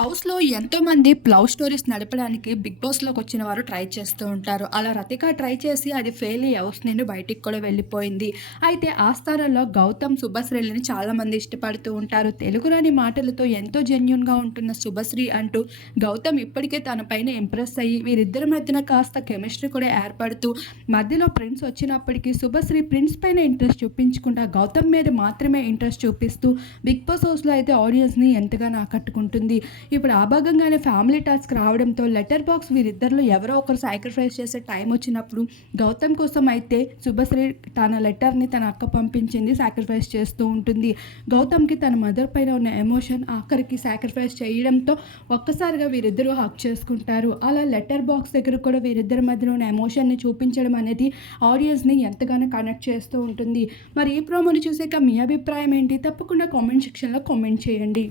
హౌస్లో ఎంతోమంది love stories నడపడానికి బిగ్ బాస్లోకి వచ్చిన వారు ట్రై చేస్తూ ఉంటారు. అలా రతిక ట్రై చేసి అది ఫెయిల్ అయ్యి హౌస్ నుండి బయటికి కూడా వెళ్ళిపోయింది. అయితే ఆ స్థానంలో గౌతమ్ శుభశ్రీలని చాలామంది ఇష్టపడుతూ ఉంటారు. తెలుగు రాని మాటలతో ఎంతో జెన్యున్గా ఉంటున్న శుభశ్రీ అంటూ గౌతమ్ ఇప్పటికే తన పైన ఇంప్రెస్ అయ్యి వీరిద్దరి మధ్యన కాస్త కెమిస్ట్రీ కూడా ఏర్పడుతూ మధ్యలో ప్రిన్స్ వచ్చినప్పటికీ శుభశ్రీ ప్రిన్స్ పైన ఇంట్రెస్ట్ చూపించకుండా గౌతమ్ మీద మాత్రమే ఇంట్రెస్ట్ చూపిస్తూ బిగ్ బాస్ హౌస్లో అయితే ఆడియన్స్ని ఎంతగానో ఆకట్టుకుంటుంది. ఇప్పుడు ఆ భాగంగానే ఫ్యామిలీ టాస్క్ రావడంతో లెటర్ బాక్స్ వీరిద్దరిలో ఎవరో ఒకరు సాక్రిఫైస్ చేసే టైం వచ్చినప్పుడు గౌతమ్ కోసం అయితే శుభశ్రీ తన లెటర్ని తన అక్క పంపించింది సాక్రిఫైస్ చేస్తూ ఉంటుంది. గౌతమ్కి తన మదర్ పైన ఉన్న ఎమోషన్ ఆఖరికి సాక్రిఫైస్ చేయడంతో ఒక్కసారిగా వీరిద్దరూ హక్ చేసుకుంటారు. అలా లెటర్ బాక్స్ దగ్గర కూడా వీరిద్దరి మధ్యలో ఉన్న ఎమోషన్ని చూపించడం అనేది ఆడియన్స్ని ఎంతగానో కనెక్ట్ చేస్తూ ఉంటుంది. మరి ఈ ప్రోమోని చూసాక మీ అభిప్రాయం ఏంటి? తప్పకుండా కామెంట్ సెక్షన్లో కామెంట్ చేయండి.